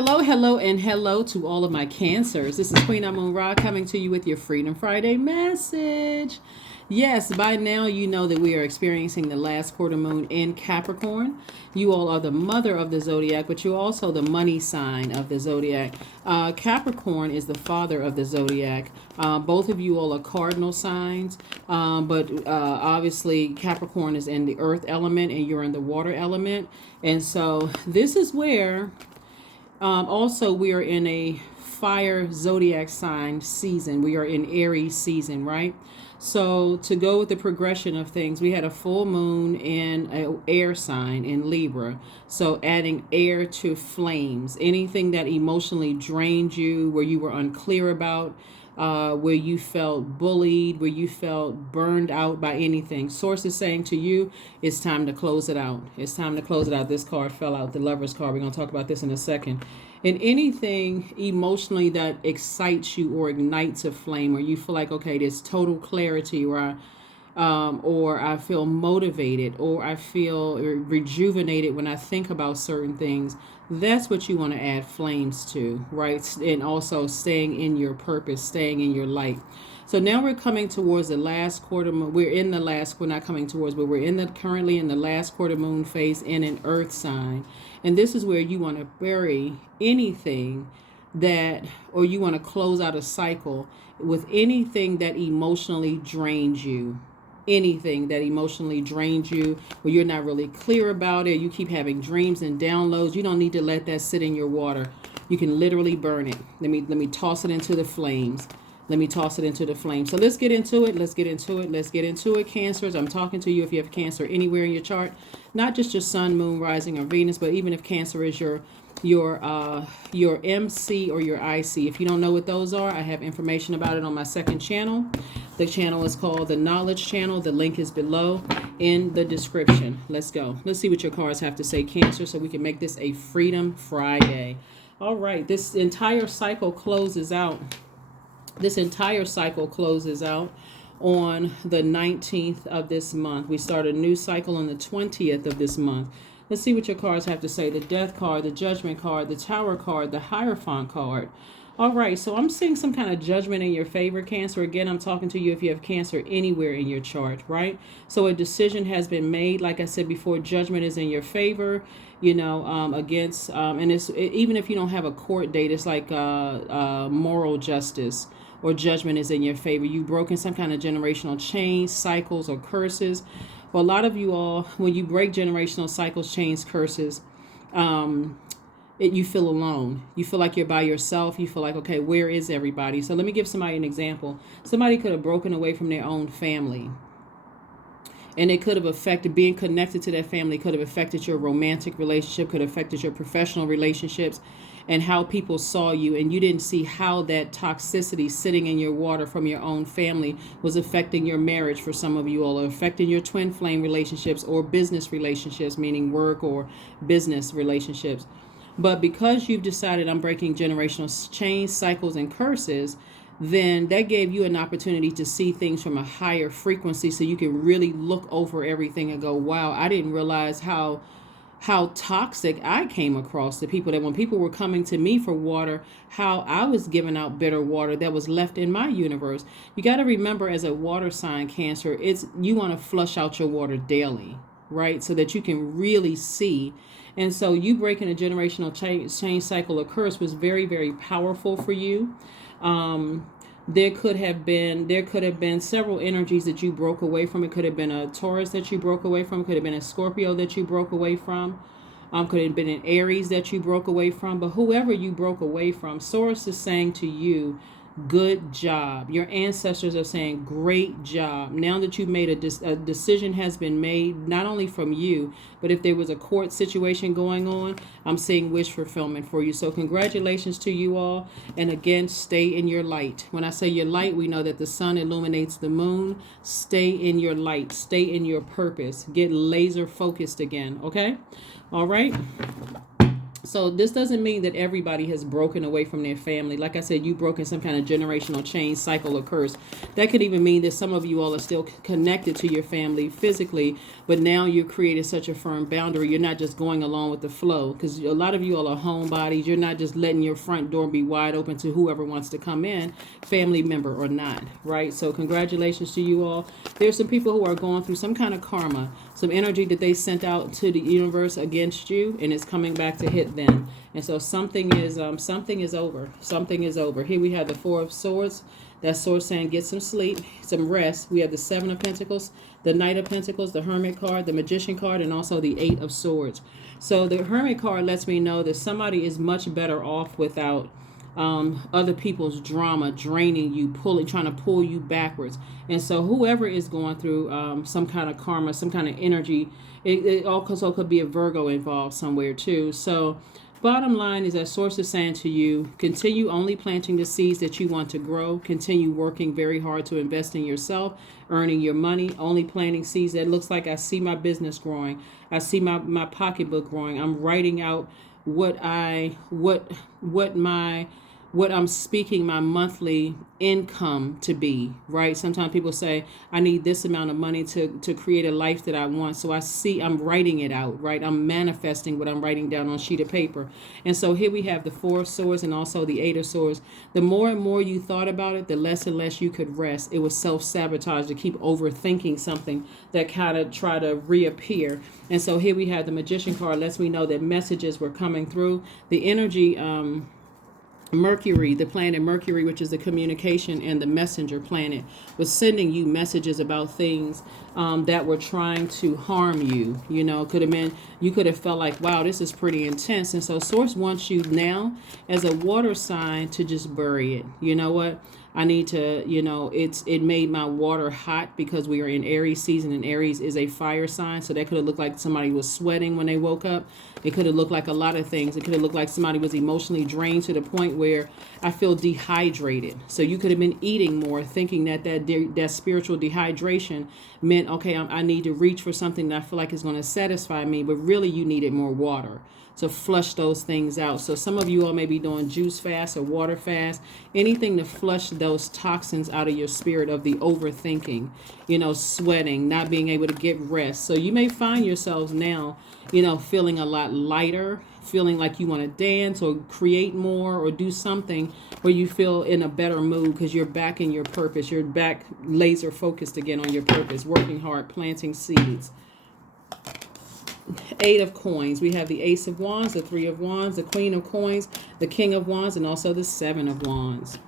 Hello, hello, and hello to all of my Cancers. This is Queen Amun Ra coming to you with your Freedom Friday message. Yes, by now you know that we are experiencing the last quarter moon in Capricorn. You all are the mother of the zodiac, but you're also the money sign of the zodiac. Capricorn is the father of the zodiac. Both of you all are cardinal signs, but obviously Capricorn is in the earth element and you're in the water element. And so this is where also we are in a fire zodiac sign season. We are in Aries season, right? So to go with the progression of things, we had a full moon in an air sign in Libra. So adding air to flames, anything that emotionally drained you, where you were unclear about, where you felt bullied, where you felt burned out by anything. Source is saying to you, it's time to close it out. It's time to close it out. This card fell out, the Lover's card. We're going to talk about this in a second. And anything emotionally that excites you or ignites a flame, or you feel like, okay, there's total clarity, or I feel motivated, or I feel rejuvenated when I think about certain things. That's what you want to add flames to, right? And also staying in your purpose, staying in your light. So now we're coming towards the last quarter moon. We're not coming towards, but we're currently in the last quarter moon phase in an earth sign. And this is where you want to bury anything or you want to close out a cycle with anything that emotionally drains you. Anything that emotionally drains you, where you're not really clear about it, you keep having dreams and downloads. You don't need to let that sit in your water. You can literally burn it. Let me toss it into the flames. So let's get into it. Cancers, I'm talking to you if you have Cancer anywhere in your chart, not just your sun, moon, rising, or Venus, but even if Cancer is your MC or your IC. If you don't know what those are, I have information about it on my second channel. The channel is called the Knowledge Channel. The link is below in the description. Let's go. Let's see what your cards have to say, Cancer, so we can make this a Freedom Friday. All right, this entire cycle closes out. On the 19th of this month. We start a new cycle on the 20th of this month. Let's see what your cards have to say. The Death card, the Judgment card, the Tower card, the Hierophant card. All right, so I'm seeing some kind of judgment in your favor, Cancer. Again, I'm talking to you if you have Cancer anywhere in your chart, right? So a decision has been made. Like I said before, judgment is in your favor, against, and even if you don't have a court date, it's like moral justice or judgment is in your favor. You've broken some kind of generational chains, cycles, or curses. For a lot of you all, when you break generational cycles, chains, curses, you feel alone. You feel like you're by yourself. You feel like, okay, where is everybody? So let me give somebody an example. Somebody could have broken away from their own family. And it could have affected, being connected to that family could have affected your romantic relationship, could have affected your professional relationships, and how people saw you. And you didn't see how that toxicity sitting in your water from your own family was affecting your marriage for some of you all, or affecting your twin flame relationships or business relationships, meaning work or business relationships. But because you've decided I'm breaking generational chains, cycles, and curses, then that gave you an opportunity to see things from a higher frequency, so you can really look over everything and go, wow, I didn't realize how toxic I came across. The people that when people were coming to me for water, how I was giving out bitter water that was left in my universe. You got to remember, as a water sign, Cancer, you want to flush out your water daily, right? So that you can really see. And so you breaking a generational change cycle or curse was very, very powerful for you. There could have been several energies that you broke away from. It could have been a Taurus that you broke away from. It could have been a Scorpio that you broke away from. Could have been an Aries that you broke away from. But whoever you broke away from, Source is saying to you, good job. Your ancestors are saying, great job. Now that you've made a decision has been made, not only from you, but if there was a court situation going on, I'm seeing wish fulfillment for you. So congratulations to you all. And again, stay in your light. When I say your light, we know that the sun illuminates the moon. Stay in your light. Stay in your purpose. Get laser focused again. Okay? All right. So this doesn't mean that everybody has broken away from their family. Like I said, you've broken some kind of generational chain, cycle, or curse. That could even mean that some of you all are still connected to your family physically, but now you've created such a firm boundary. You're not just going along with the flow, because a lot of you all are homebodies. You're not just letting your front door be wide open to whoever wants to come in, family member or not, right? So congratulations to you all. There's some people who are going through some kind of karma, some energy that they sent out to the universe against you, and it's coming back to hit them. And so something is over. Something is over. Here we have the Four of Swords. That sword saying get some sleep, some rest. We have the Seven of Pentacles, the Knight of Pentacles, the Hermit card, the Magician card, and also the Eight of Swords. So the Hermit card lets me know that somebody is much better off without other people's drama draining you, trying to pull you backwards. And so whoever is going through some kind of karma, some kind of energy, it also could be a Virgo involved somewhere too. So bottom line is that Source is saying to you, continue only planting the seeds that you want to grow. Continue working very hard to invest in yourself, earning your money, only planting seeds that looks like I see my business growing. I see my pocketbook growing. I'm writing out what I'm speaking my monthly income to be, right? Sometimes people say, I need this amount of money to create a life that I want. So I'm writing it out, right? I'm manifesting what I'm writing down on a sheet of paper. And so here we have the Four of Swords and also the Eight of Swords. The more and more you thought about it, the less and less you could rest. It was self-sabotage to keep overthinking something that kind of try to reappear. And so here we have the Magician card, lets me know that messages were coming through. The energy, Mercury, the planet Mercury, which is the communication and the messenger planet, was sending you messages about things that were trying to harm you. You know, could have been, you could have felt like, wow, this is pretty intense. And so Source wants you now as a water sign to just bury it. You know what? I need to, it made my water hot because we are in Aries season, and Aries is a fire sign. So that could have looked like somebody was sweating when they woke up. It could have looked like a lot of things. It could have looked like somebody was emotionally drained to the point where I feel dehydrated. So you could have been eating more, thinking that spiritual dehydration meant, okay, I need to reach for something that I feel like is going to satisfy me, but really you needed more water to flush those things out. So some of you all may be doing juice fast or water fast, anything to flush those toxins out of your spirit of the overthinking, sweating, not being able to get rest. So you may find yourselves now, feeling a lot lighter, feeling like you want to dance or create more or do something where you feel in a better mood because you're back in your purpose. You're back laser focused again on your purpose, working hard, planting seeds. Eight of Coins. We have the Ace of Wands, the Three of Wands, the Queen of Coins, the King of Wands, and also the Seven of Wands.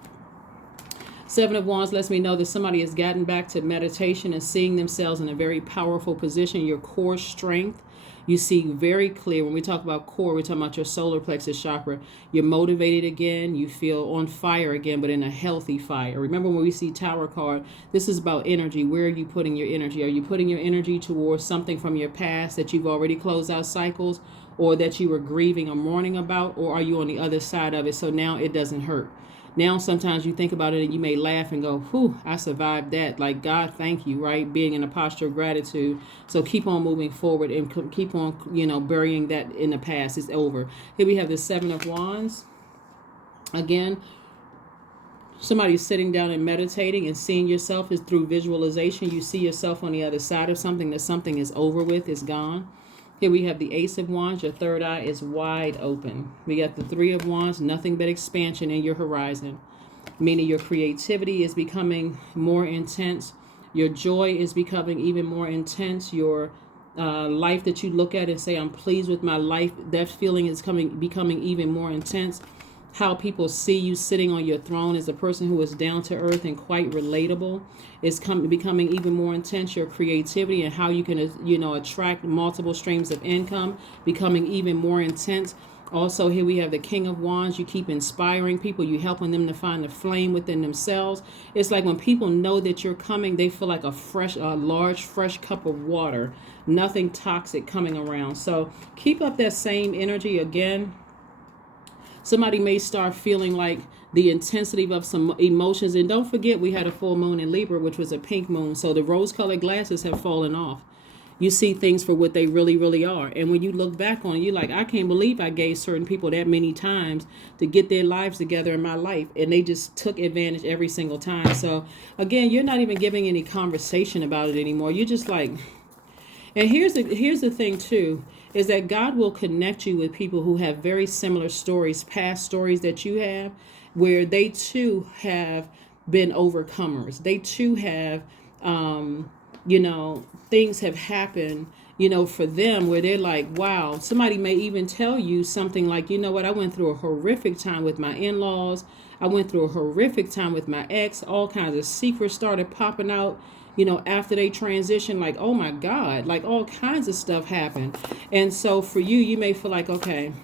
Seven of Wands lets me know that somebody has gotten back to meditation and seeing themselves in a very powerful position, your core strength. You see very clear. When we talk about core, we're talking about your solar plexus chakra. You're motivated again. You feel on fire again, but in a healthy fire. Remember when we see Tower card, this is about energy. Where are you putting your energy? Are you putting your energy towards something from your past that you've already closed out cycles, or that you were grieving or mourning about? Or are you on the other side of it so now it doesn't hurt? Now, sometimes you think about it and you may laugh and go, whew, I survived that. Like, God, thank you, right? Being in a posture of gratitude. So keep on moving forward and keep on, burying that in the past. It's over. Here we have the Seven of Wands. Again, somebody's sitting down and meditating and seeing yourself is through visualization. You see yourself on the other side of something, that something is over with, is gone. Here we have the Ace of Wands. Your third eye is wide open. We got the Three of Wands, nothing but expansion in your horizon, meaning your creativity is becoming more intense. Your joy is becoming even more intense. Your life that you look at and say, I'm pleased with my life, that feeling is becoming even more intense. How people see you sitting on your throne as a person who is down to earth and quite relatable is becoming even more intense. Your creativity and how you can, attract multiple streams of income becoming even more intense. Also, here we have the King of Wands. You keep inspiring people. You helping them to find the flame within themselves. It's like when people know that you're coming, they feel like a large, fresh cup of water. Nothing toxic coming around. So keep up that same energy again. Somebody may start feeling like the intensity of some emotions. And don't forget, we had a full moon in Libra, which was a pink moon. So the rose-colored glasses have fallen off. You see things for what they really, really are. And when you look back on it, you're like, I can't believe I gave certain people that many times to get their lives together in my life. And they just took advantage every single time. So again, you're not even giving any conversation about it anymore. You're just like, and here's the thing too, is that God will connect you with people who have very similar stories, past stories that you have, where they too have been overcomers. They too have, things have happened, for them where they're like, wow. Somebody may even tell you something like, you know what, I went through a horrific time with my in-laws. I went through a horrific time with my ex. All kinds of secrets started popping out, after they transitioned, like, oh my God, like all kinds of stuff happened. And so for you, you may feel like, okay,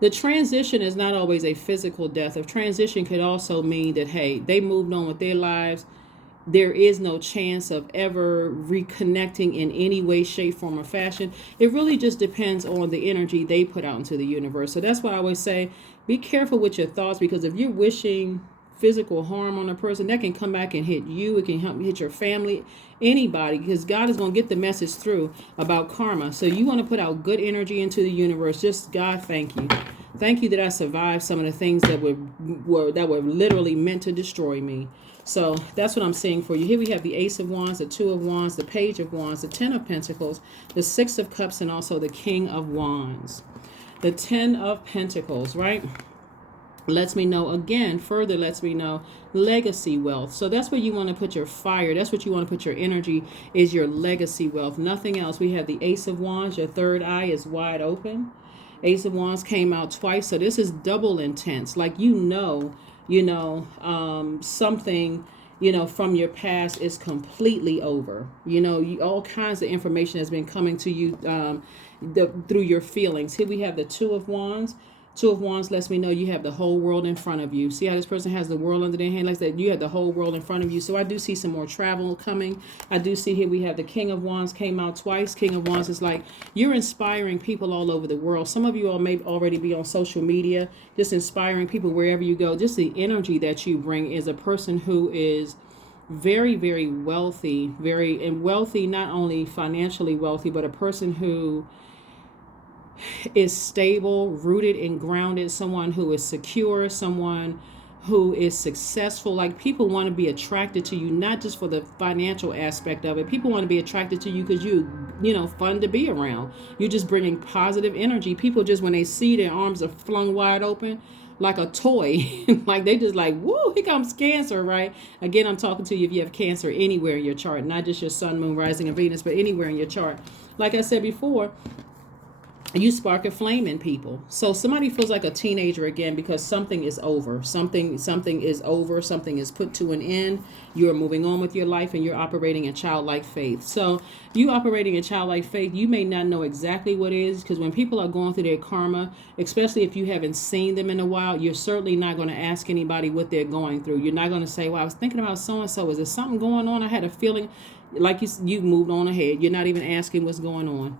the transition is not always a physical death. A transition could also mean that, hey, they moved on with their lives. There is no chance of ever reconnecting in any way, shape, form, or fashion. It really just depends on the energy they put out into the universe. So that's why I always say, be careful with your thoughts, because if you're wishing physical harm on a person, that can come back and hit you. It can hit your family, anybody, because God is going to get the message through about karma. So you want to put out good energy into the universe. Just, God, thank you. Thank you that I survived some of the things that were literally meant to destroy me. So that's what I'm saying for you. Here we have the Ace of Wands, the Two of Wands, the Page of Wands, the Ten of Pentacles, the Six of Cups, and also the King of Wands. The Ten of Pentacles, right? Lets me know, again, further lets me know legacy wealth. So that's where you want to put your fire. That's what you want to put your energy, is your legacy wealth. Nothing else. We have the Ace of Wands. Your third eye is wide open. Ace of Wands came out twice. So this is double intense. Like, something, from your past is completely over. All kinds of information has been coming to you through your feelings. Here we have the Two of Wands. Two of Wands lets me know you have the whole world in front of you. See how this person has the world under their hand? Like that, you have the whole world in front of you. So I do see some more travel coming. I do see here we have the King of Wands came out twice. King of Wands is like, you're inspiring people all over the world. Some of you all may already be on social media, just inspiring people wherever you go. Just the energy that you bring is a person who is very, very wealthy, wealthy, not only financially wealthy, but a person who is stable, rooted and grounded, someone who is secure, someone who is successful. Like, people want to be attracted to you, not just for the financial aspect of it. People want to be attracted to you because you fun to be around. You're just bringing positive energy. People just, when they see their arms are flung wide open like a toy, like they just like, woo, here comes Cancer, right? Again, I'm talking to you if you have Cancer anywhere in your chart, not just your sun, moon, rising, and Venus, but anywhere in your chart. Like I said before, you spark a flame in people. So somebody feels like a teenager again because something is over. Something is over. Something is put to an end. You're moving on with your life and you're operating in childlike faith. So you operating in childlike faith, you may not know exactly what it is, because when people are going through their karma, especially if you haven't seen them in a while, you're certainly not going to ask anybody what they're going through. You're not going to say, well, I was thinking about so-and-so. Is there something going on? I had a feeling. Like you moved on ahead. You're not even asking what's going on.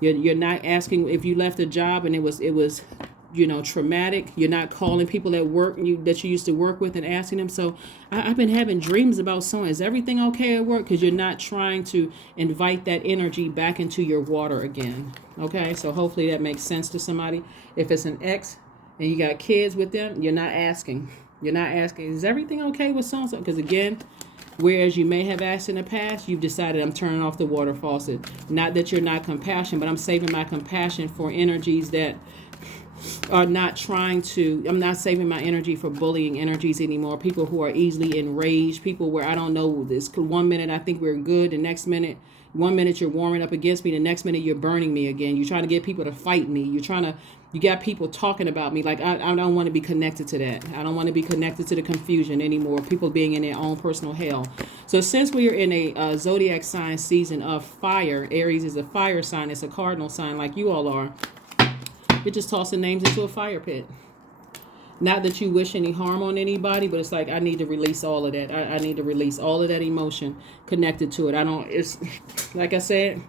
You're not asking if you left a job and it was traumatic. You're not calling people at work that you used to work with and asking them. So I've been having dreams about someone. Is everything okay at work? Because you're not trying to invite that energy back into your water again. Okay, so hopefully that makes sense to somebody. If it's an ex and you got kids with them, you're not asking. You're not asking, is everything okay with so-and-so? Because again, whereas you may have asked in the past, you've decided, I'm turning off the water faucet. Not that you're not compassionate, but I'm saving my compassion for energies that are not I'm not saving my energy for bullying energies anymore. People who are easily enraged, people where I don't know this. 1 minute I think we're good, the next minute, 1 minute you're warming up against me, the next minute you're burning me again. You're trying to get people to fight me. You got people talking about me. Like, I don't want to be connected to that. I don't want to be connected to the confusion anymore. People being in their own personal hell. So since we are in a zodiac sign season of fire, Aries is a fire sign. It's a cardinal sign like you all are. You're just tossing names into a fire pit. Not that you wish any harm on anybody, but it's like, I need to release all of that. I need to release all of that emotion connected to it. It's like I said,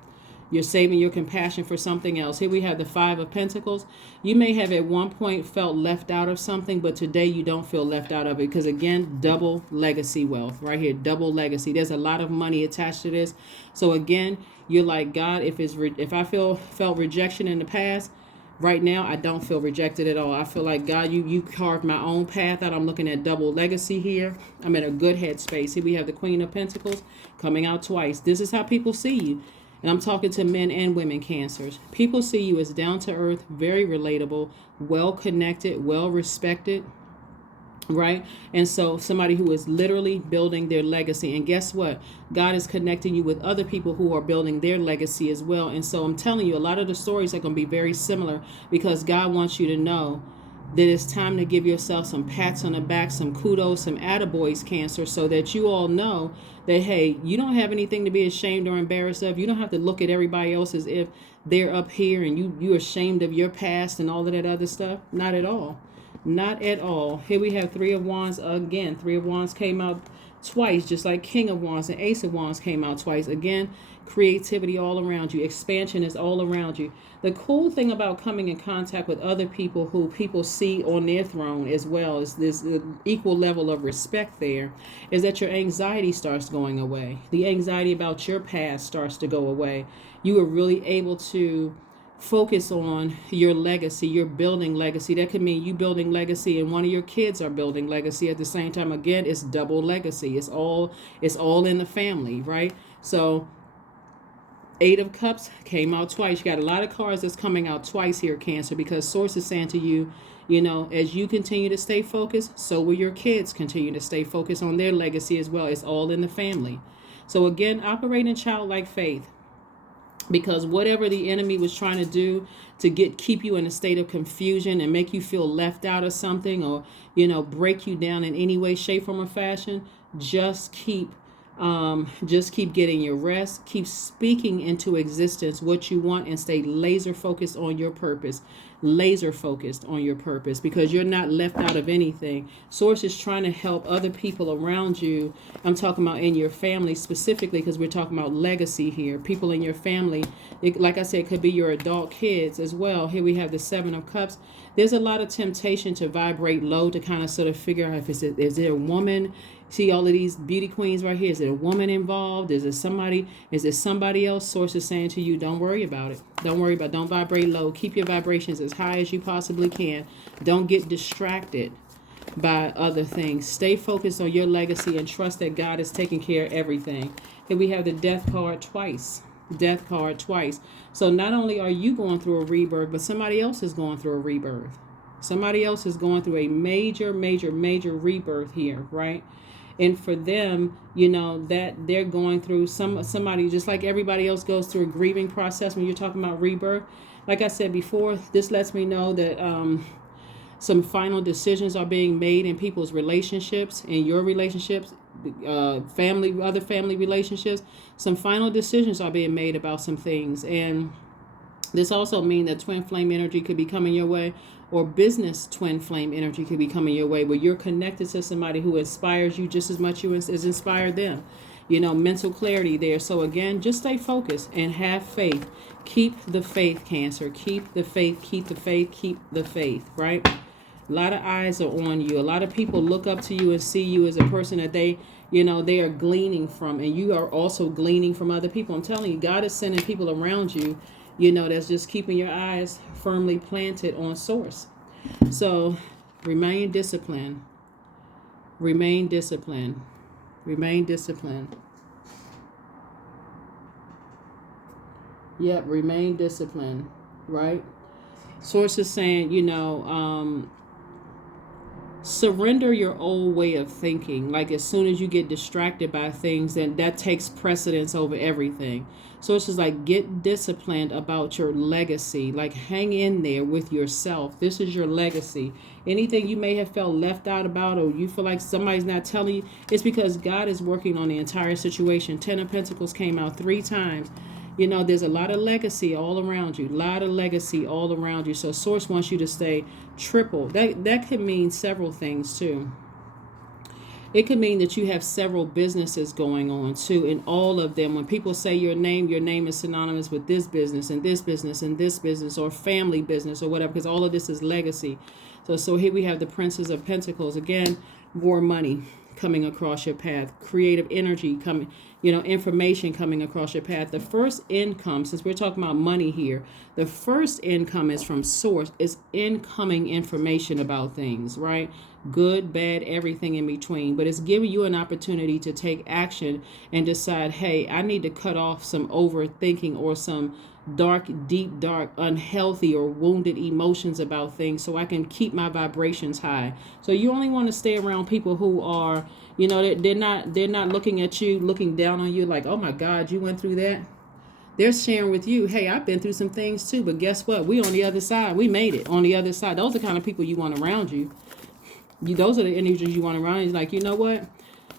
You're saving your compassion for something else. Here we have the Five of Pentacles. You may have at one point felt left out of something, but today you don't feel left out of it, because again, double legacy wealth right here, double legacy. There's a lot of money attached to this. So again, you're like, God, if I felt rejection in the past, right now I don't feel rejected at all. I feel like, God, you carved my own path out. I'm looking at double legacy here. I'm in a good headspace. Here we have the Queen of Pentacles coming out twice. This is how people see you. And I'm talking to men and women Cancers. People see you as down to earth, very relatable, well connected, well respected, right? And so somebody who is literally building their legacy. And guess what? God is connecting you with other people who are building their legacy as well. And so I'm telling you, a lot of the stories are going to be very similar, because God wants you to know that it's time to give yourself some pats on the back, some kudos, some attaboys, Cancer, so that you all know that, hey, you don't have anything to be ashamed or embarrassed of. You don't have to look at everybody else as if they're up here and you're ashamed of your past and all of that other stuff. Not at all. Not at all. Here we have Three of Wands again. Three of Wands came out twice, just like King of Wands and Ace of Wands came out twice. Again, creativity all around you. Expansion is all around you. The cool thing about coming in contact with other people who people see on their throne as well, is this equal level of respect there, is that your anxiety starts going away. The anxiety about your past starts to go away. You are really able to focus on your legacy. You're building legacy. That could mean you building legacy and one of your kids are building legacy at the same time. Again, it's double legacy. It's all in the family, right? So Eight of Cups came out twice. You got a lot of cards that's coming out twice here, Cancer, because Source is saying to you, you know, as you continue to stay focused, so will your kids continue to stay focused on their legacy as well. It's all in the family. So again, operate in childlike faith, because whatever the enemy was trying to do to keep you in a state of confusion and make you feel left out of something, or, you know, break you down in any way, shape, form, or fashion, just keep getting your rest. Keep speaking into existence what you want, and stay laser focused on your purpose. Laser focused on your purpose, because you're not left out of anything. Source is trying to help other people around you. I'm talking about in your family specifically, because we're talking about legacy here. People in your family, like I said, it could be your adult kids as well. Here we have the Seven of Cups. There's a lot of temptation to vibrate low, to kind of sort of figure out if is there a woman. See all of these beauty queens right here. Is it a woman involved? Is it somebody else? Source is saying to you, don't worry about it. Don't worry about it. Don't vibrate low. Keep your vibrations as high as you possibly can. Don't get distracted by other things. Stay focused on your legacy and trust that God is taking care of everything. Here we have the Death card twice. Death card twice. So not only are you going through a rebirth, but somebody else is going through a rebirth. Somebody else is going through a major rebirth here, right? And for them, you know, that they're going through somebody just like everybody else goes through a grieving process when you're talking about rebirth. Like I said before, this lets me know that some final decisions are being made in people's relationships, in your relationships, other family relationships. Some final decisions are being made about some things. And this also means that twin flame energy could be coming your way, or business twin flame energy could be coming your way, where you're connected to somebody who inspires you just as much as inspired them. You know, mental clarity there. So again, just stay focused and have faith. Keep the faith, Cancer. Keep the faith, keep the faith, keep the faith, right? A lot of eyes are on you. A lot of people look up to you and see you as a person that they are gleaning from, and you are also gleaning from other people. I'm telling you, God is sending people around you, you know, that's just keeping your eyes firmly planted on Source. So remain disciplined. Remain disciplined. Remain disciplined. Yep, remain disciplined, right? Source is saying, you know, surrender your old way of thinking. Like as soon as you get distracted by things, then that takes precedence over everything. So it's just like, get disciplined about your legacy. Like hang in there with yourself. This is your legacy. Anything you may have felt left out about, or you feel like somebody's not telling you, it's because God is working on the entire situation. 10 of Pentacles came out 3 times. You know, there's a lot of legacy all around you. A lot of legacy all around you. So Source wants you to stay triple. That could mean several things too. It could mean that you have several businesses going on too, and all of them, when people say your name is synonymous with this business and this business and this business, or family business or whatever, because all of this is legacy. So here we have the Princes of Pentacles. Again, more money coming across your path, creative energy coming, information coming across your path. The first income, since we're talking about money here, the first income is from source, is incoming information about things, right? Good, bad, everything in between. But it's giving you an opportunity to take action and decide, hey, I need to cut off some overthinking or some deep, dark, unhealthy or wounded emotions about things, so I can keep my vibrations high. So you only want to stay around people who are, they're not looking at you, looking down on you like, oh my God, you went through that. They're sharing with you, hey, I've been through some things too, but guess what? We on the other side. We made it on the other side. Those are the kind of people you want around you. Those are the energies you want around you. Like, you know what?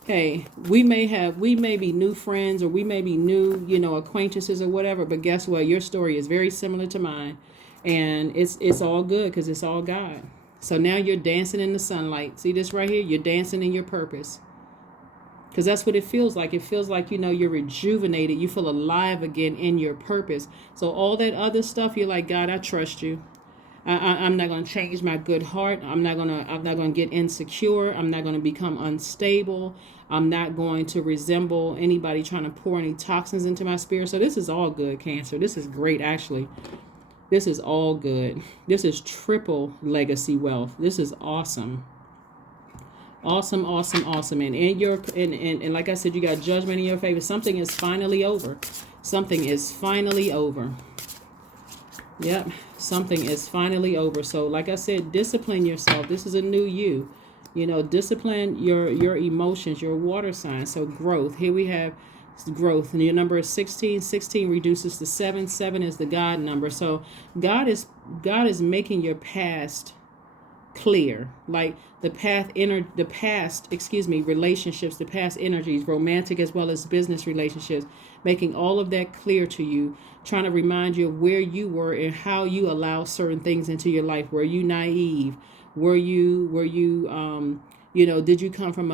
Hey, we may be new friends, or we may be new, acquaintances or whatever, but guess what? Your story is very similar to mine, and it's all good because it's all God. So now you're dancing in the sunlight. See this right here? You're dancing in your purpose, because that's what it feels like. It feels like, you're rejuvenated. You feel alive again in your purpose. So all that other stuff, you're like, God, I trust you. I'm not going to change my good heart. I'm not going to get insecure. I'm not going to become unstable. I'm not going to resemble anybody trying to pour any toxins into my spirit. So this is all good, Cancer. This is great, actually. This is all good. This is triple legacy wealth. This is awesome. Awesome, awesome, awesome. And like I said, you got judgment in your favor. Something is finally over. Something is finally over. Yep, something is finally over. So like I said, discipline yourself. This is a new you. Discipline your emotions, your water sign. So growth. Here we have growth. And your number is 16. 16 reduces to 7. 7 is the God number. So God is making your past clear. Like the past relationships, the past energies, romantic as well as business relationships, making all of that clear to you, trying to remind you of where you were and how you allow certain things into your life. Were you naive? Were you did you come from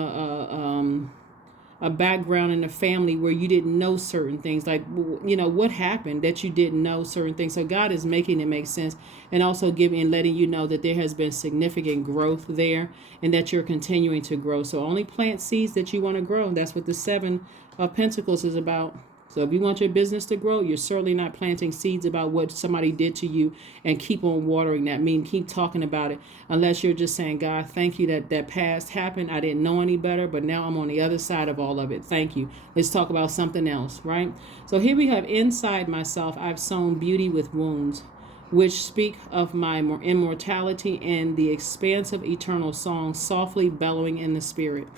a background in a family where you didn't know certain things? Like, what happened that you didn't know certain things? So God is making it make sense, and also giving and letting you know that there has been significant growth there, and that you're continuing to grow. So only plant seeds that you want to grow. That's what the 7 of Pentacles is about. So if you want your business to grow, you're certainly not planting seeds about what somebody did to you and keep on watering that. Keep talking about it, unless you're just saying, God, thank you that past happened. I didn't know any better, but now I'm on the other side of all of it. Thank you. Let's talk about something else, right? So here we have, inside myself, I've sown beauty with wounds, which speak of my immortality and the expansive eternal song softly bellowing in the spirit.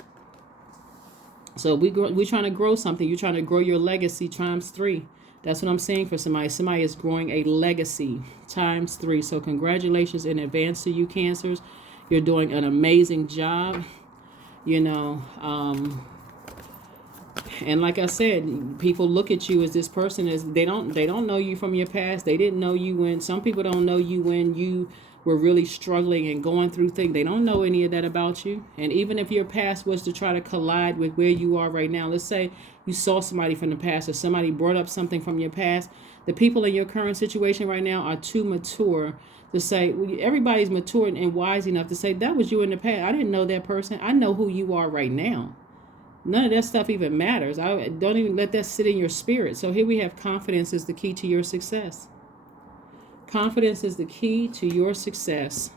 So we're trying to grow something. You're trying to grow your legacy times 3. That's what I'm saying for somebody. Somebody is growing a legacy times 3. So congratulations in advance to you, Cancers. You're doing an amazing job. And like I said, people look at you as this person as they don't know you from your past. They didn't know you when, some people don't know you when you were really struggling and going through things. They don't know any of that about you. And even if your past was to try to collide with where you are right now, let's say you saw somebody from the past, or somebody brought up something from your past, the people in your current situation right now are too mature to say, everybody's mature and wise enough to say, that was you in the past. I didn't know that person. I know who you are right now. None of that stuff even matters. I don't even let that sit in your spirit. So here we have, confidence is the key to your success. Confidence is the key to your success.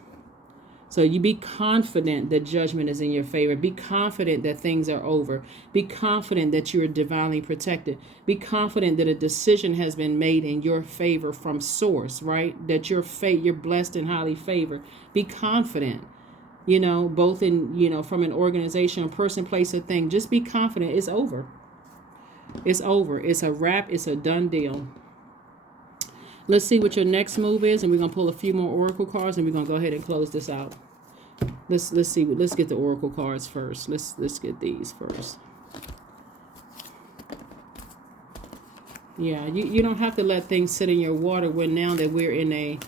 So you be confident that judgment is in your favor. Be confident that things are over. Be confident that you are divinely protected. Be confident that a decision has been made in your favor from source, right? That you're blessed and highly favored. Be confident, both in, from an organization, a person, place, or thing. Just be confident. It's over. It's over. It's a wrap. It's a done deal. Let's see what your next move is, and we're going to pull a few more oracle cards, and we're going to go ahead and close this out. Let's see. Let's get the oracle cards first. Let's get these first. Yeah, you don't have to let things sit in your water when now that we're in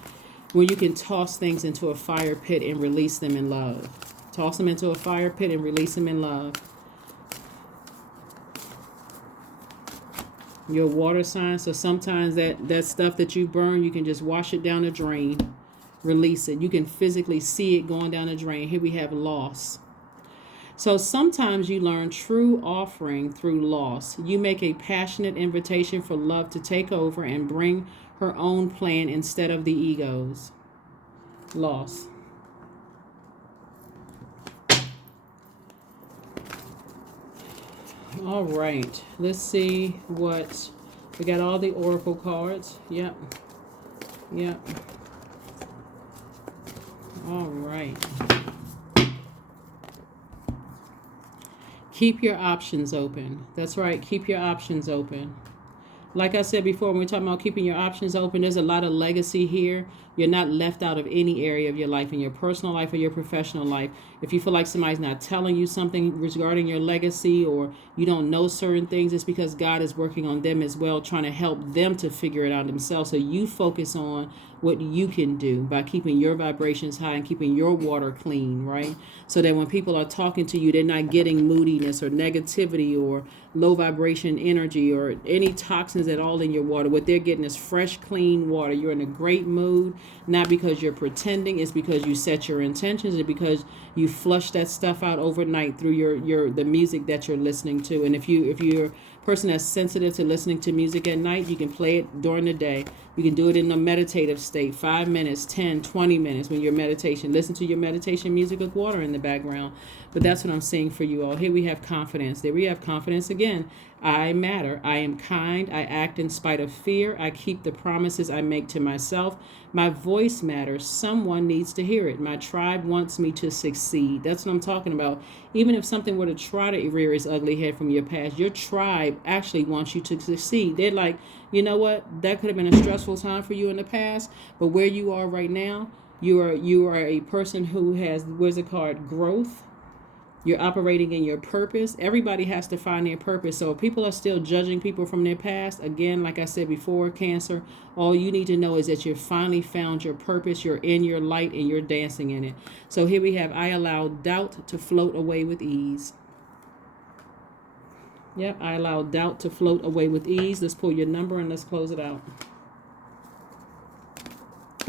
when you can toss things into a fire pit and release them in love. Toss them into a fire pit and release them in love. Your water sign, so sometimes that stuff that you burn, you can just wash it down the drain, release it. You can physically see it going down the drain. Here we have loss. So sometimes you learn true offering through loss. You make a passionate invitation for love to take over and bring her own plan instead of the ego's. Loss. All right, let's see what we got. All the oracle cards. Yep. All right. Keep your options open. That's right, keep your options open. Like I said before, when we're talking about keeping your options open, there's a lot of legacy here. You're not left out of any area of your life, in your personal life or your professional life. If you feel like somebody's not telling you something regarding your legacy, or you don't know certain things, it's because God is working on them as well, trying to help them to figure it out themselves. So you focus on what you can do by keeping your vibrations high and keeping your water clean, right? So that when people are talking to you, they're not getting moodiness or negativity or low vibration energy or any toxins at all in your water. What they're getting is fresh, clean water. You're in a great mood, not because you're pretending. It's because you set your intentions, and because you flush that stuff out overnight through the music that you're listening to. And if you're a person that's sensitive to listening to music at night, you can play it during the day. You can do it in a meditative state, 5 minutes, 10, 20 minutes when you're meditation. Listen to your meditation music with water in the background. But that's what I'm seeing for you all. Here we have confidence. There we have confidence again. I matter. I am kind. I act in spite of fear. I keep the promises I make to myself. My voice matters. Someone needs to hear it. My tribe wants me to succeed. That's what I'm talking about. Even if something were to try to rear its ugly head from your past, your tribe actually wants you to succeed. They're like, you know what? That could have been a stressful time for you in the past, but where you are right now, you are a person who has, where's the card? Growth. You're operating in your purpose. Everybody has to find their purpose. So if people are still judging people from their past, again, like I said before, Cancer, all you need to know is that you've finally found your purpose. You're in your light and you're dancing in it. So here we have, I allow doubt to float away with ease. Yep, I allow doubt to float away with ease. Let's pull your number and let's close it out.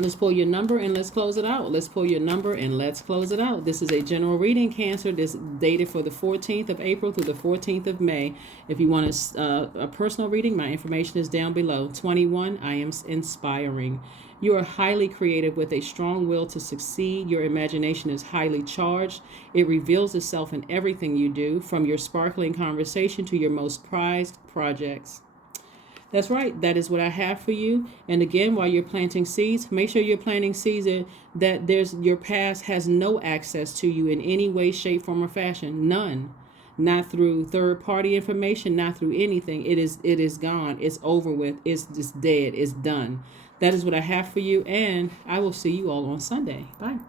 Let's pull your number and let's close it out. Let's pull your number and let's close it out. This is a general reading, Cancer. This is dated for the 14th of April through the 14th of May. If you want a personal reading, my information is down below. 21, I am inspiring. You are highly creative with a strong will to succeed. Your imagination is highly charged. It reveals itself in everything you do, from your sparkling conversation to your most prized projects. That's right. That is what I have for you. And again, while you're planting seeds, make sure you're planting seeds that your past has no access to you in any way, shape, form, or fashion. None. Not through third-party information, not through anything. It is gone. It's over with. It's just dead. It's done. That is what I have for you. And I will see you all on Sunday. Bye.